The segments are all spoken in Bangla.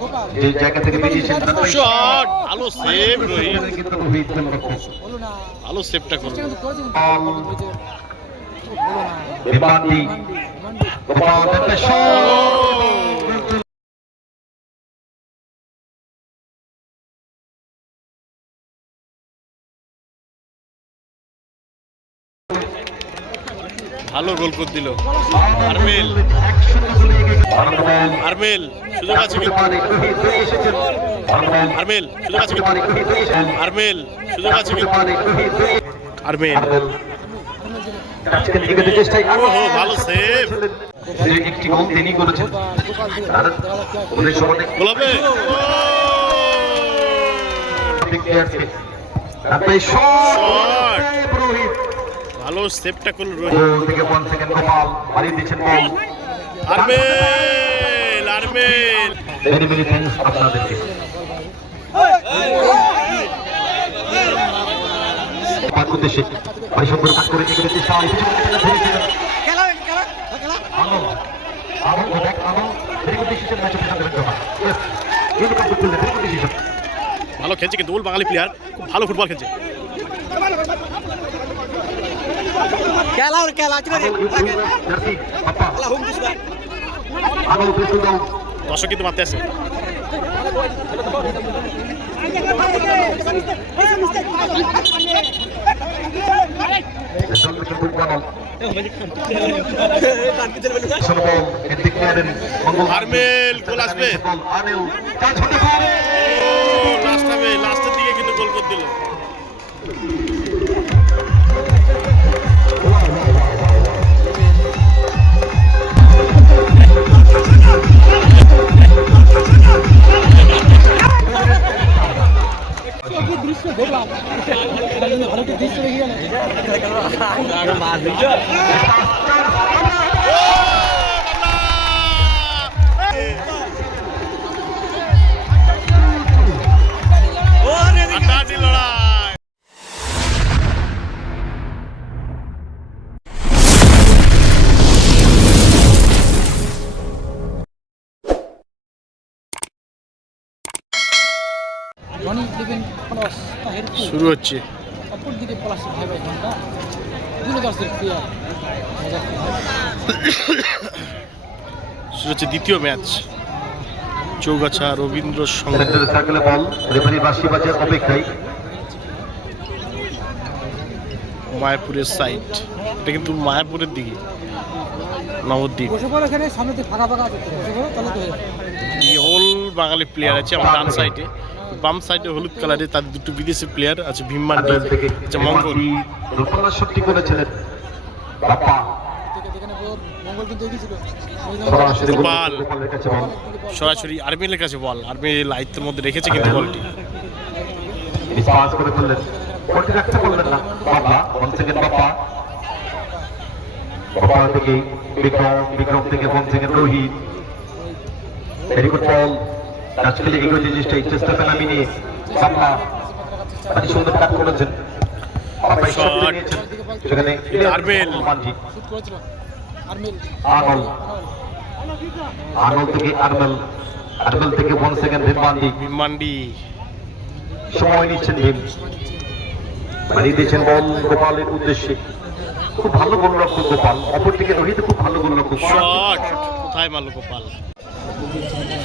গোপাল যে জায়গা থেকে বেরিয়েছেন শট ভালো সেভ রোহিত কিন্তু রোহিত। ভালো সেভটা করল বিমানটি গোপাল একটা শট ভালো গোল করে দিল। আরমেল। আরমেল সুযোগ আছে কিন্তু। আরমেল সুযোগ আছে কিন্তু। আরমেল সুযোগ আছে কিন্তু। আরমেল। ভালো সেভ একটি গোল তিনি করেছেন প্লেয়ারকে ভালো সেভটা করল রোহিত। গোল থেকে ওয়ান সেকেন্ড গোপাল। বাড়িয়ে দিচ্ছেন ball. Armel Armel very very thanks আপনাদেরকে। পাক উদ্দেশ্যে পরিসম্পন্ন কাজ করে এগোতে চেষ্টা হয় কিছু ধরেছিলেন আনন্দ আনন্দ দেখ Anand very good decision match of the জমা ইয়েস ইউনো কাপ করতে ভেরি গুড ডিসিশন ভালো খেলছে কিন্তু ওল বাঙালি প্লেয়ার খুব ভালো ফুটবল খেলছে। আনন্দ পিছু দাও দর্শক কিন্তু মারতে আসে আরমেল, গোল আসবে। লাস্টের দিকে কিন্তু গোল করে দিল। দৃশ্য দেখলাম ভালো একটা দৃশ্য দেখি লিভেন প্লাস তাহের শুরু হচ্ছে। অপর দিকে ভাই ভাই ঘণ্টা দুটো প্লেয়ার শুরু হচ্ছে দ্বিতীয় ম্যাচ। চৌগাছা রবীন্দ্র সংঘ। সার্কেলে বল রেফারি বাঁশি বাজার অপেক্ষায়। মায়াপুরের সাইড এটা কিন্তু মায়াপুরের দিকে নবদ্বীপ। বসে বসে বাঙালি প্লেয়ার আছে আমার ডান সাইডে বাম সাইডে হলুদ কালারে তাদের দুটো বিদেশি প্লেয়ার আছে ভীমমান্ডি আছে মঙ্গল। বল। সরাসরি আর্মিলের কাছে বল। আর্মির আয়ত্তের মধ্যে রেখেছে কিন্তু বলটি। ফেললেন বলটি রাখতে পারলেন না। বাবা ওয়ান সেকেন্ড বাপ্পা বাপ্পা থেকে বিক্রম বিক্রম থেকে one second Rohit. Very good ball এগোতে চেষ্টা চেষ্টা ফেলামি নিয়ে। বাপ্পা অতি সুন্দর কাজ করেছেন। সেখানে আরবেল। করেছিল। আর্মিল থেকে আরবেল। আরবেল থেকে ওয়ান সেকেন্ড ভীমবান্ডি। ভীমমান্ডি সময় নিচ্ছেন ভীম। বাড়িয়ে দিয়েছেন বল গোপালের উদ্দেশ্যে। খুব ভালো গোলরক্ষক গোপাল। অপরদিকে রোহিত খুব ভালো গোলরক্ষক কোথায় মারলো গোপাল?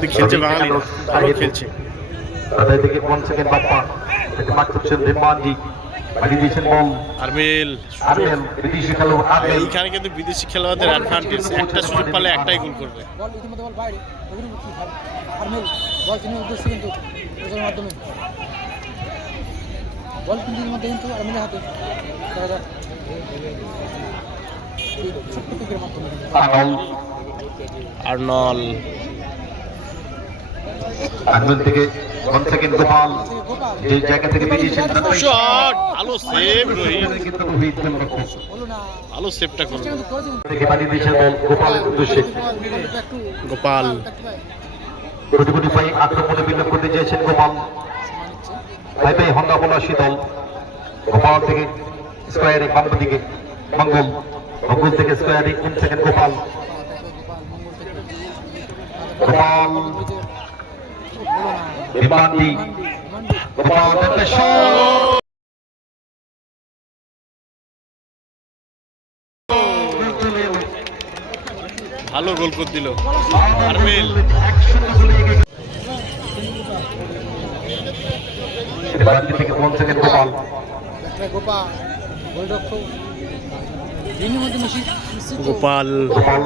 কিন্তু খেলছে বাঙালিরা। ভালো খেলছে। তাদের থেকে ওয়ান সেকেন্ড বাপ্পা এটা মাঠ করছেন আরবেল এইখানে কিন্তু বিদেশি খেলোয়াড়দের অ্যাডভান্টেজ একটা সুযোগ পালে একটাই গোল করবে। বল ইতিমধ্যে বল বাইরে। ওগুলো কি ভাব? আর্মিল বল তিনি উদ্দেশ্যে কিন্তু মাধ্যমে। কিন্তু আর্মিলের হাতে। দেখা যাক। ছোট্ট কিকের মাধ্যমে। আর্নল। আনবেল থেকে ওয়ান সেকেন্ড গোপাল। যে জায়গা থেকে বেরিয়েছেন শট ভালো সেভ রোহিত shot কিন্তু রোহিত ভালো সেভটা করেছেন থেকে বাড়িয়ে দিয়েছেন বল গোপালের উদ্দেশ্যে। গোপাল। কোটি কোটি পাই আক্রমণে বিনিয়োগ করতে চেয়েছেন গোপাল। ভাই ভাই হন্ডা পলাশি দল। গোপাল থেকে স্কোয়ারে বাম দিকে মঙ্গল। মঙ্গল থেকে স্কোয়ারে কোন সেকেন্ড গোপাল। গোপাল। বিমানটি গোপাল ভালো গোল করে দিল। আরমেল। থেকে কোন গোলরক্ষক গোপাল। গোপাল।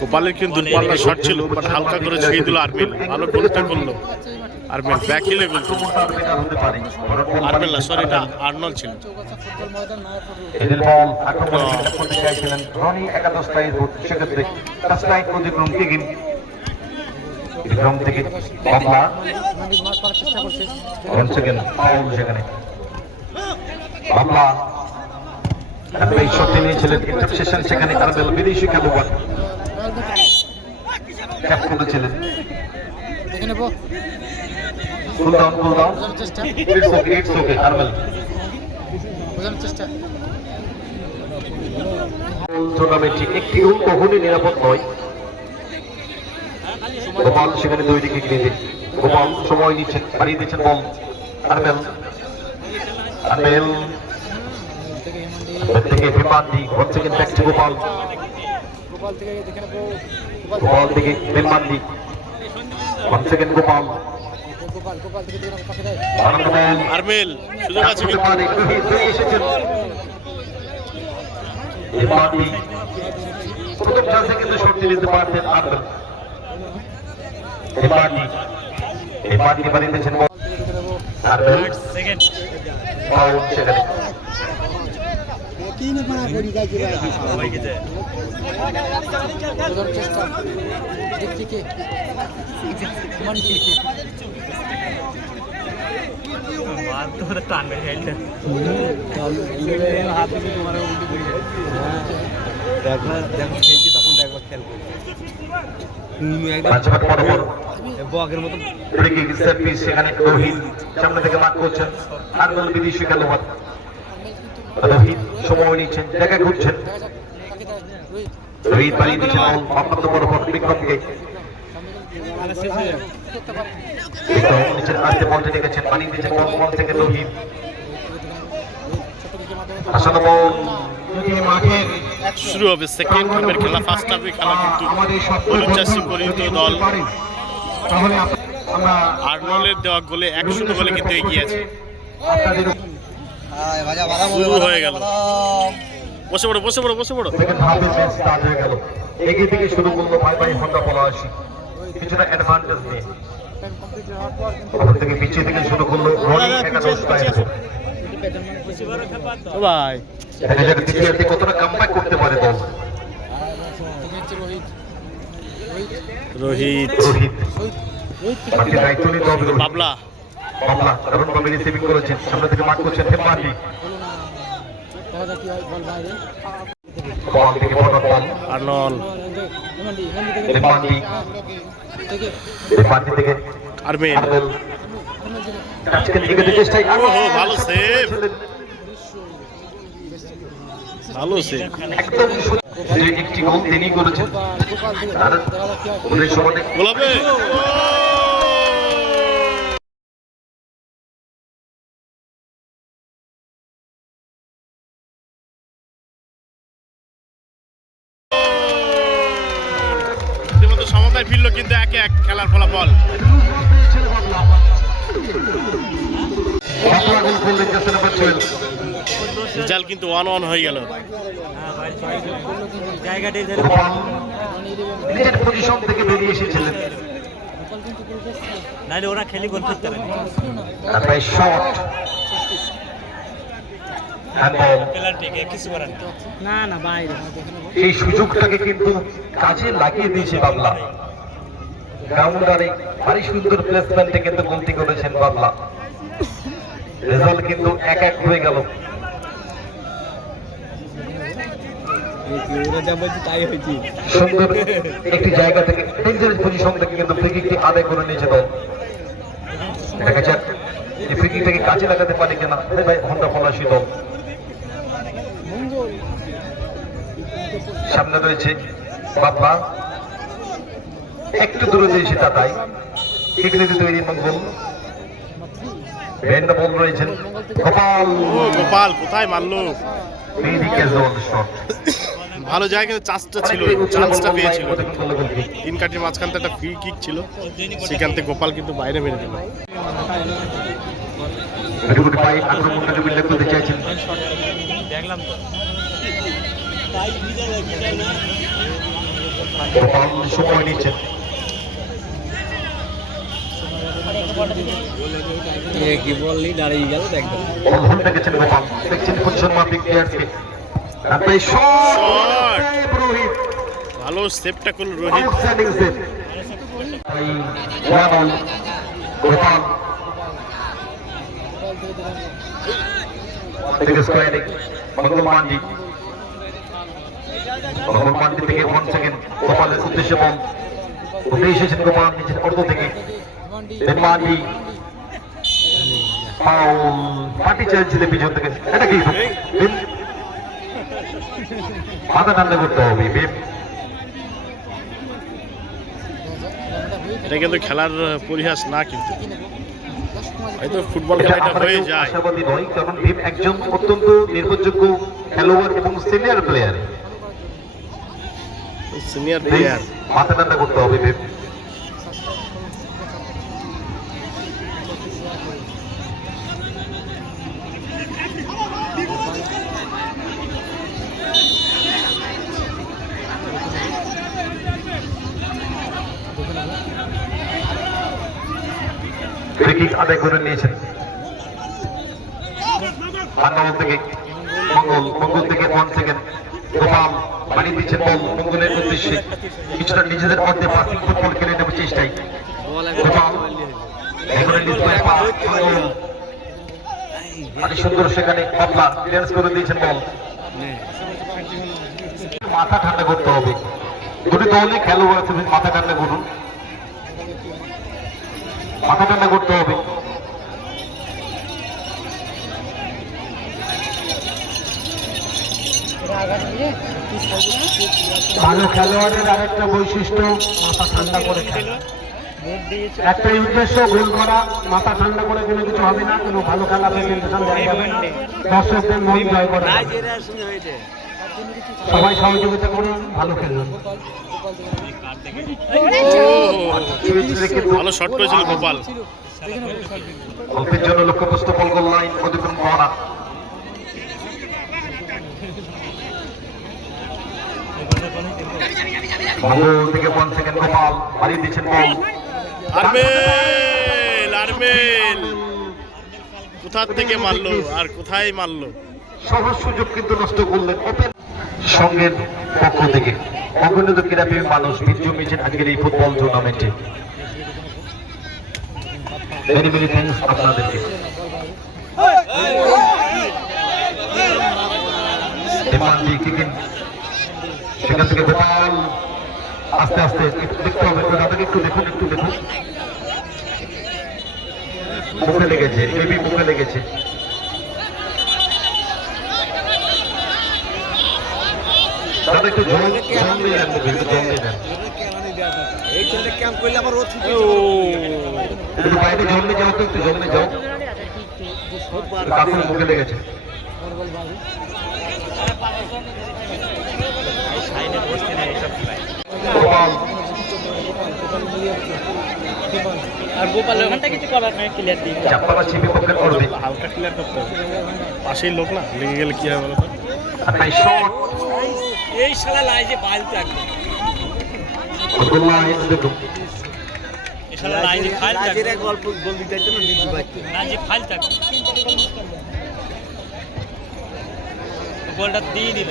গোপালের কিন্তু দূরপাল্লা শট ছিল বাট হালকা করে ছুঁয়ে দিল আরমেল ভালো গোলটা করল। আরমেল ব্যাক হিলে গোল করল। হতে না সরি এটা আর্নল ছিল। এদের বল আক্রমণ করতে চাইছিলেন রনি একাদশ টাইম সেক্ষেত্রে টাচ লাইন অতিক্রম বিক্রম থেকে বাংলা মন্দির মার্ক করার চেষ্টা করছে ওয়ান সেকেন্ড ফাউল সেখানে। বাংলা এই শটটি নিয়েছিলেন ইন্টারসেশন সেখানে আরবেল বিদেশি খেলোয়াড়। ক্যাপ করেছিলেন দেখে নেব। ফুল ডাউন ফুল ডাউন চেষ্টা। It's okay it's okay Arbel বোঝানোর চেষ্টা। টুর্নামেন্টটি একটিও কখনই নিরাপদ নয়। গোপাল সেখানে দুই দিকে গিয়ে গোপাল সময় নিচ্ছেন বাড়িয়ে দিচ্ছেন বল। আরবেল আরবেল থেকে হেমন্দি থেকে one second back to Gopal. Gopal থেকে দেখে নেব। গোপাল থেকে বিমানদি ওয়ান সেকেন্ড গোপাল আরমেল সুযোগ আছে কিন্তু। পারে এসেছেন। প্রথম চান্সে কিন্তু শট দিতে পারতেন আরবেল বিমানদি বিমানদি বাড়িয়ে দিয়েছেন বল। থেকে দেখে নেব আরবেল ফাউল সেখানে বোঝানোর চেষ্টা থেকে হেমন্দি মাঝমাঠ বকের মতো সেখানে রোহিত সামনে থেকে মার্ক করছেন আরবেল বিদেশি খেলোয়াড় রোহিত সময় নিচ্ছেন জায়গা ঘুরছেন। রোহিত অত্যন্ত বড় নিচের বলতে বল বল থেকে বল মাঠের শুরু হবে সেকেন্ড হাফের খেলা ফার্স্ট হাফের খেলা কিন্তু পরিণত দল। আর্নলের দেওয়া গোলে এক শূন্য গোলে কিন্তু এগিয়ে আছে। শুরু হয়ে গেল। বসে পড়ো বসে পড়ো বসে পড়ো। হয়ে গেল। এগিয়ে থেকে শুরু করল ভাই ভাই হন্ডা পলাশি কিছুটা অ্যাডভান্টেজ নিয়ে। ওখান থেকে পিছিয়ে থেকে শুরু করল রনি একাদশ ভাই। দ্বিতীয়ার্ধে কতটা কামব্যাক করতে পারে দল? রোহিত। রোহিত। দায়িত্ব নিতে হবে বাবলা। বাবলা। দারুণ ভাবে রিসিভিং করেছেন। সামনে থেকে মাঠ করছেন দেখা যাক কি হয় বল বাইরে? আর্নল। হেমন্দি হেমন্দি থেকে হেমান্ডি থেকে হেমান্ডি থেকে আরমেল আরবেল হেমন্দি থেকে আজকে এগোতে চেষ্টায় আরও ওহো, ভালো save। ভালো সে একদম একটি গোল তিনি করেছেন। গোলাপে। জায়গাটাই নিজের পজিশন থেকে বেরিয়ে এসেছিলেন। গোপাল কিন্তু পুরো বেশ নাহলে ওরা খেলি গোল করতে পারে। তারপরে শট হ্যান্ডবল কিছু করার না না বাইরে। এই সুযোগটাকে কিন্তু কাজে লাগিয়ে দিয়েছে বাবলা। গ্রাউন্ডারে ভারী সুন্দর প্লেসমেন্টে কিন্তু গোলটি করেছেন বাবলা। রেজাল্ট কিন্তু এক এক হয়ে গেল। ওরা যা বলছে তাই হয়েছে সুন্দর একটি জায়গা থেকে ডেঞ্জারাস পজিশন থেকে কিন্তু ফ্রি কিকটি আদায় করে নিয়েছে দল। দেখা যাক এই ফ্রি কিকটাকে কাজে লাগাতে পারে কিনা। ভাই হন্ডা ফলাশি দল। সামনে রয়েছে বাবা একটু দূরে দিয়েছে তাতাই। ইংরেজি তৈরি মঙ্গল। ভেন্ডা বল রয়েছেন। গোপাল। গোপাল কোথায় মারলো? ক্যাজুয়াল শট ভালো জায়গায় কিন্তু চান্সটা ছিল চান্সটা পেয়েছিল। তিন কাটির মাঝখান থেকে একটা ফ্রি কিক ছিল। সেখান থেকে গোপাল কিন্তু বাইরে মেরে দিল। দেখলাম তো সময় নিচ্ছেন কি বললি? দাঁড়িয়ে গেল একদম বল গোপাল। দেখছেন প্লেয়ার্সকে তারপরে শট রোহিত ভালো সেভটা করল Rohit. Outstanding save one Gopal. থেকে স্কোয়ারিং মঙ্গল মান্ডি। মঙ্গল মান্ডি থেকে ওয়ান সেকেন্ড গোপালের উদ্দেশ্যে বল। উঠে এসেছেন গোপাল নিজের অর্ধ থেকে। দেন মান্ডি। ফাউল পার্টি চাইছিলেন পিছন থেকে। এটা কি? মাথা ঠান্ডা করতে হবে এটা কিন্তু খেলার পরিহাস না কিন্তু। হয়তো ফুটবল এটা খেলা এটা আমরা হয়ে যায়। আশাবাদী নয় কারণ ভীম একজন অত্যন্ত নির্ভরযোগ্য খেলোয়াড় এবং সিনিয়র প্লেয়ার সিনিয়র প্লেয়ার মাথা ঠান্ডা করতে হবে ভীম ফ্রি কিক আদায় করে নিয়েছেন। থেকে মঙ্গল মঙ্গল থেকে সেকেন্ড। গোপাল বল, মঙ্গলের উদ্দেশ্যে। কিছুটা নিজেদের মধ্যে পাসিং ফুটবল খেলে সুন্দর সেখানে মাথা ঠান্ডা করতে হবে। খেলোয়াড় আছে, মাথা ঠান্ডা করুন। মাথা ঠান্ডা করতে হবে। ভালো খেলোয়াড়ের আরেকটা বৈশিষ্ট্য মাথা ঠান্ডা করে খেলা। একটাই উদ্দেশ্য গোল করা মাথা ঠান্ডা করে কোনো কিছু হবে না কোনো ভালো খেলা প্রেজেন্টেশন দেওয়া যাবে না। দর্শকদের মন জয় করা সবাই সহযোগিতা করুন ভালো খেলুন। ভালো শট করেছিল গোপাল। অল্পের জন্য লক্ষ্যপ্রস্ত বল গোল লাইন অতিক্রম করা ভালো থেকে সেকেন্ড গোপাল দিচ্ছেন বল কোথা থেকে মারলো? আর কোথায় মারলো? সহজ সুযোগ কিন্তু নষ্ট করলেন সঙ্গের পক্ষ থেকে অগণিত ক্রীড়াপ্রেমী মানুষ ভিড় জমিয়েছেন আজকের এই ফুটবল টুর্নামেন্টে ভেরি ভেরি থ্যাংকস আপনাদেরকে। কিকিন সেখান থেকে গোপাল আস্তে আস্তে একটু দেখতে হবে একটু দাদাকে একটু দেখুন একটু দেখুন। মুখে লেগেছে বেবি মুখে লেগেছে। দাদা একটু জল জল দিয়ে দেন মুখে, একটু জল দিয়ে দেন এই ক্যাম্প করলে আবার ও ছুটি ও। একটু বাইরে জল নিয়ে যাও তো একটু জল নিয়ে যাও। কাকুর মুখে লেগেছে সাইডে বসতে নেই এইসব খেলায় গোপাল আর গোপাল ওখানটা কিছু করার হালকা পাশেই লোক না লেগে গেলে কি হবে এই শালা লাই যে যে ফাইল থাকবে গল্প গোল দিতে থাকবে গোলটা দিয়ে দিল।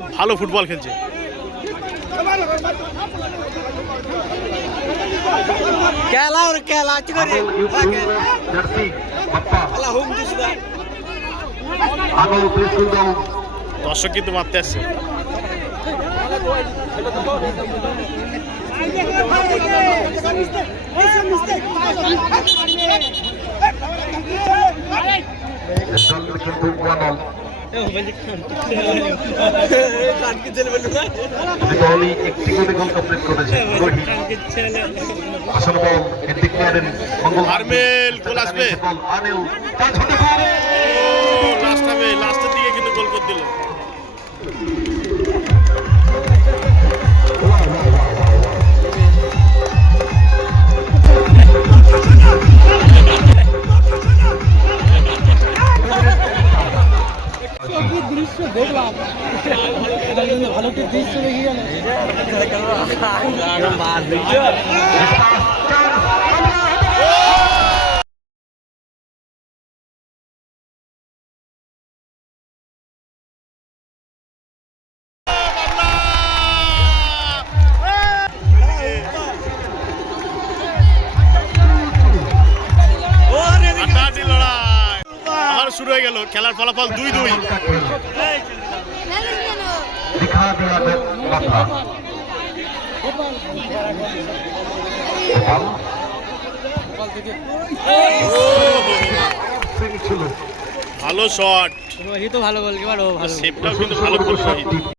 খুব ভালো ফুটবল খেলছে। ওর জার্সি হোম ফুল দাও দর্শক কিন্তু মারতে আসছে। কিন্তু দলই একটি করে গোল কমপ্লিট করেছে রোহিত বল এদিক ক্লিয়ারেন গোল আসবে। হতে পারে খেলা শুরু হয়ে গেল। খেলার ফলাফল দুই দুই। ভালো শট রোহিত ভালো গোলকিপার ও ভালো সেভটাও কিন্তু ভালো করছে।